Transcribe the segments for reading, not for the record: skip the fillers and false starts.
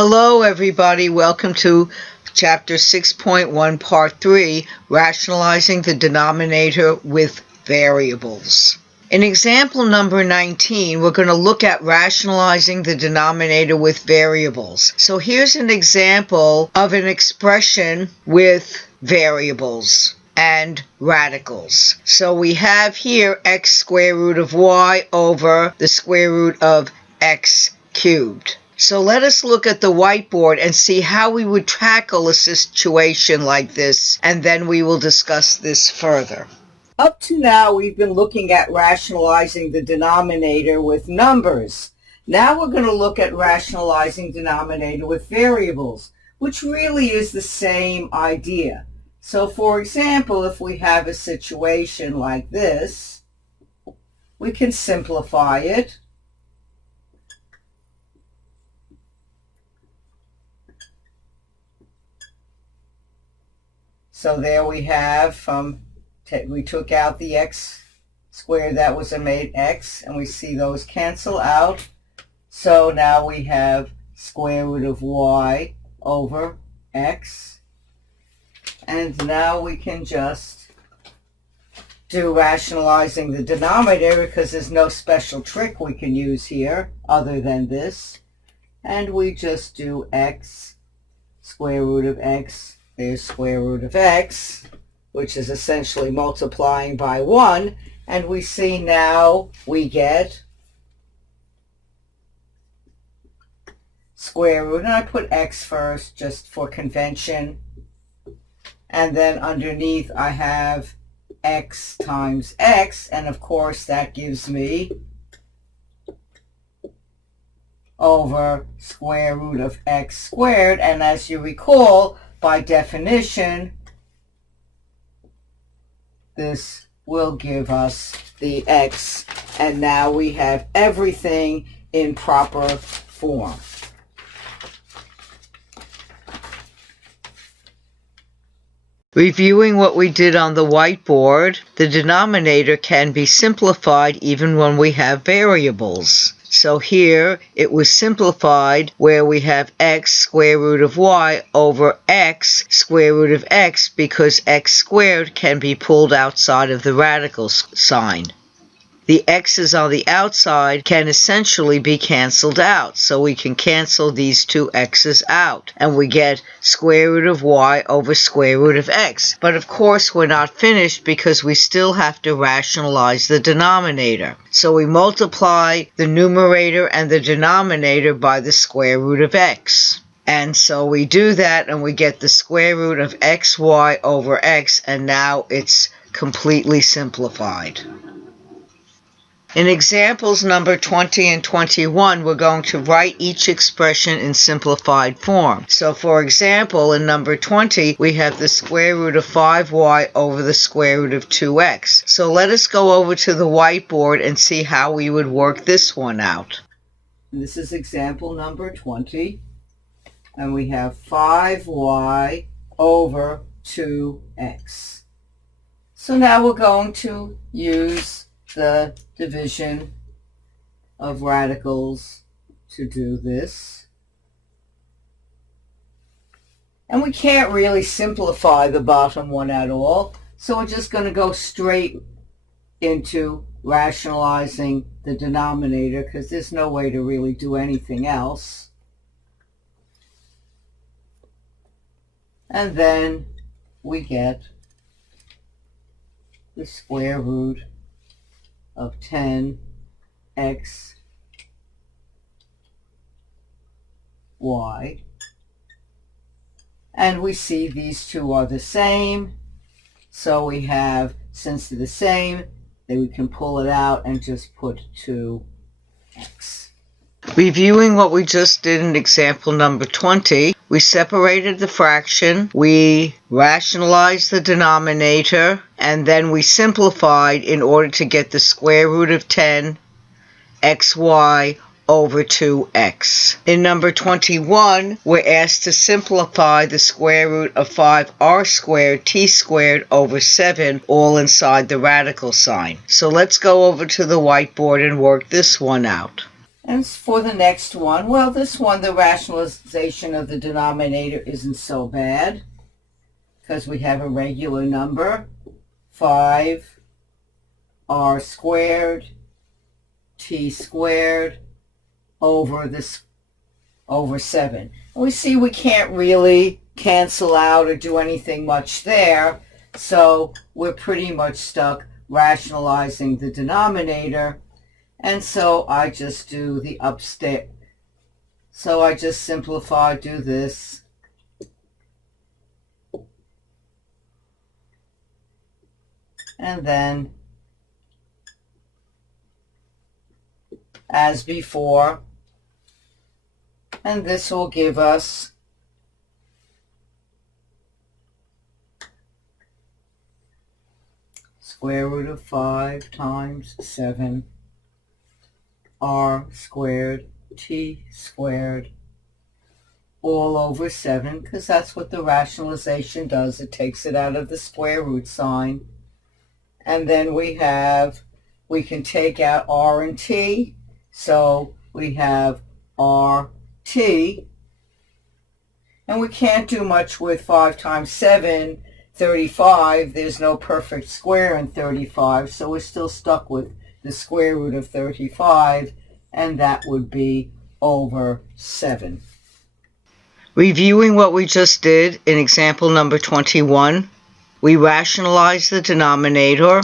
Hello everybody, welcome to Chapter 6.1 Part 3, Rationalizing the Denominator with Variables. In example number 19, we're going to look at rationalizing the denominator with variables. So here's an example of an expression with variables and radicals. So we have here x square root of y over the square root of x cubed. So let us look at the whiteboard and see how we would tackle a situation like this, and then we will discuss this further. Up to now, we've been looking at rationalizing the denominator with numbers. Now we're going to look at rationalizing denominator with variables, which really is the same idea. So for example, if we have a situation like this, we can simplify it. So there we have we took out the x squared that was made x, and we see those cancel out. So now we have square root of y over x. And now we can just do rationalizing the denominator because there's no special trick we can use here other than this. And we just do x, square root of x. There's square root of x, which is essentially multiplying by 1. And we see now we get square root. And I put x first just for convention. And then underneath I have x times x. And of course that gives me over square root of x squared. And as you recall, by definition, this will give us the x, and now we have everything in proper form. Reviewing what we did on the whiteboard, the denominator can be simplified even when we have variables. So here it was simplified where we have x square root of y over x square root of x because x squared can be pulled outside of the radical sign. The x's on the outside can essentially be canceled out, so we can cancel these two x's out, and we get square root of y over square root of x. But of course we're not finished because we still have to rationalize the denominator. So we multiply the numerator and the denominator by the square root of x. And so we do that and we get the square root of xy over x, and now it's completely simplified. In examples number 20 and 21, we're going to write each expression in simplified form. So for example, in number 20, we have the square root of 5y over the square root of 2x. So let us go over to the whiteboard and see how we would work this one out. This is example number 20, and we have 5y over 2x. So now we're going to use the division of radicals to do this. And we can't really simplify the bottom one at all, so we're just going to go straight into rationalizing the denominator because there's no way to really do anything else. And then we get the square root of 10x y, and we see these two are the same, so we have, since they're the same, then we can pull it out and just put 2x. Reviewing what we just did in example number 20, we separated the fraction, we rationalized the denominator, and then we simplified in order to get the square root of 10 xy over 2x. In number 21, we're asked to simplify the square root of 5r squared t squared over 7, all inside the radical sign. So let's go over to the whiteboard and work this one out. And for the next one, well, this one, the rationalization of the denominator isn't so bad because we have a regular number, 5r squared t squared over 7. And we see we can't really cancel out or do anything much there, so we're pretty much stuck rationalizing the denominator. And so I just do the upstairs. So I just simplify, do this. And then, as before, and this will give us square root of 5 times 7 r squared t squared all over 7, because that's what the rationalization does. It takes it out of the square root sign. And then we can take out r and t, so we have rt, and we can't do much with 5 times 7, 35. There's no perfect square in 35, so we're still stuck with the square root of 35, and that would be over 7. Reviewing what we just did in example number 21, we rationalized the denominator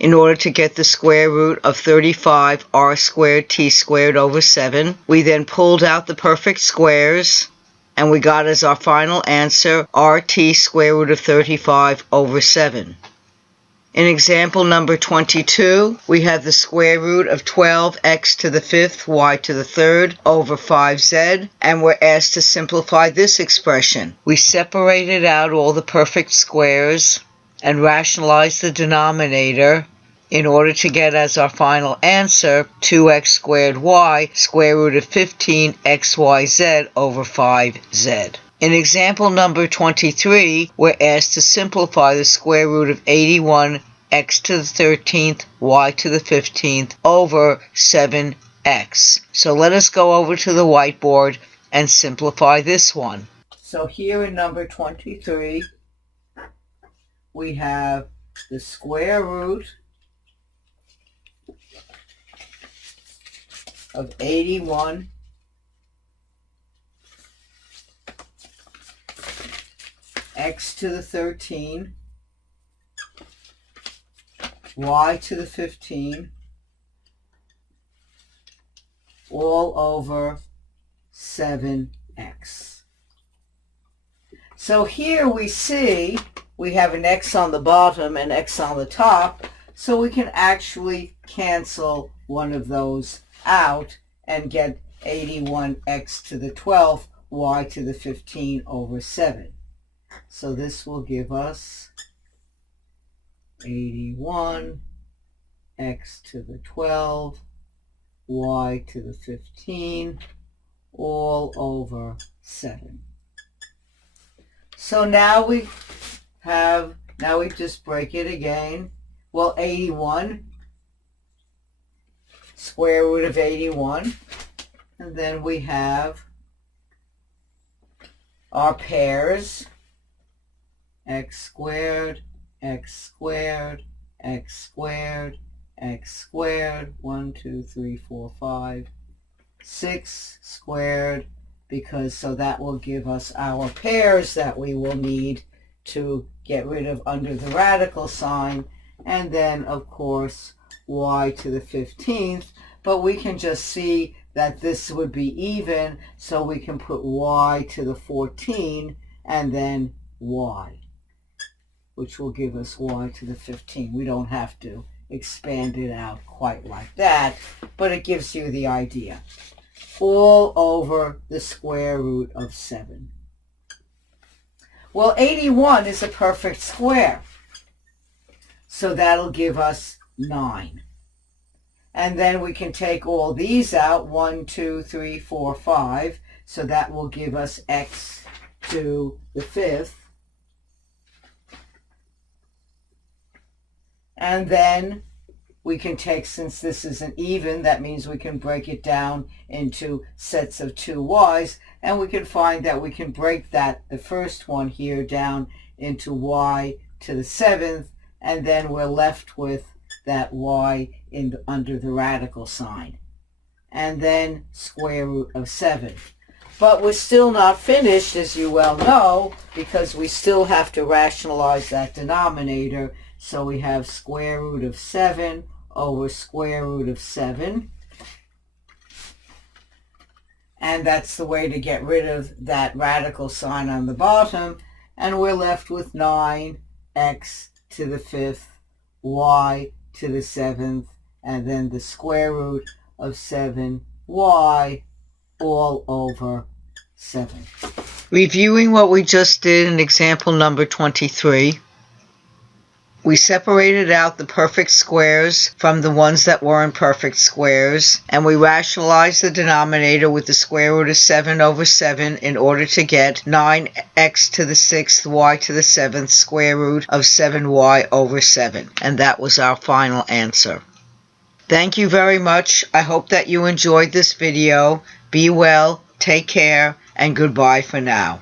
in order to get the square root of 35 r squared t squared over 7. We then pulled out the perfect squares, and we got as our final answer rt square root of 35 over 7. In example number 22, we have the square root of 12x to the 5th y to the 3rd over 5z, and we're asked to simplify this expression. We separated out all the perfect squares and rationalized the denominator in order to get as our final answer 2x squared y square root of 15 xyz over 5z. In example number 23, we're asked to simplify the square root of 81 x to the 13th y to the 15th over 7x. So let us go over to the whiteboard and simplify this one. So here in number 23, we have the square root of 81 x to the 13, y to the 15, all over 7x. So here we see we have an x on the bottom and x on the top, so we can actually cancel one of those out and get 81x to the 12th, y to the 15 over 7. So this will give us 81 x to the 12, y to the 15, all over 7. So now we just break it again. Well, 81, square root of 81, and then we have our pairs, x squared, x squared, x squared, x squared, 1, 2, 3, 4, 5, 6 squared, because so that will give us our pairs that we will need to get rid of under the radical sign, and then of course y to the 15th, but we can just see that this would be even, so we can put y to the 14 and then y, which will give us y to the 15. We don't have to expand it out quite like that, but it gives you the idea. All over the square root of 7. Well, 81 is a perfect square, so that'll give us 9. And then we can take all these out, 1, 2, 3, 4, 5, so that will give us x to the 5th. And then we can take, since this is an even, that means we can break it down into sets of 2 y's, and we can find that we can break that, the first one here, down into y to the 7th, and then we're left with that y under the radical sign, and then square root of 7. But we're still not finished, as you well know, because we still have to rationalize that denominator. So we have square root of 7 over square root of 7. And that's the way to get rid of that radical sign on the bottom. And we're left with 9x to the 5th, y to the 7th, and then the square root of 7y all over 7. Reviewing what we just did in example number 23, we separated out the perfect squares from the ones that weren't perfect squares, and we rationalized the denominator with the square root of 7 over 7 in order to get 9x to the 6th, y to the 7th, square root of 7y over 7. And that was our final answer. Thank you very much. I hope that you enjoyed this video. Be well, take care, and goodbye for now.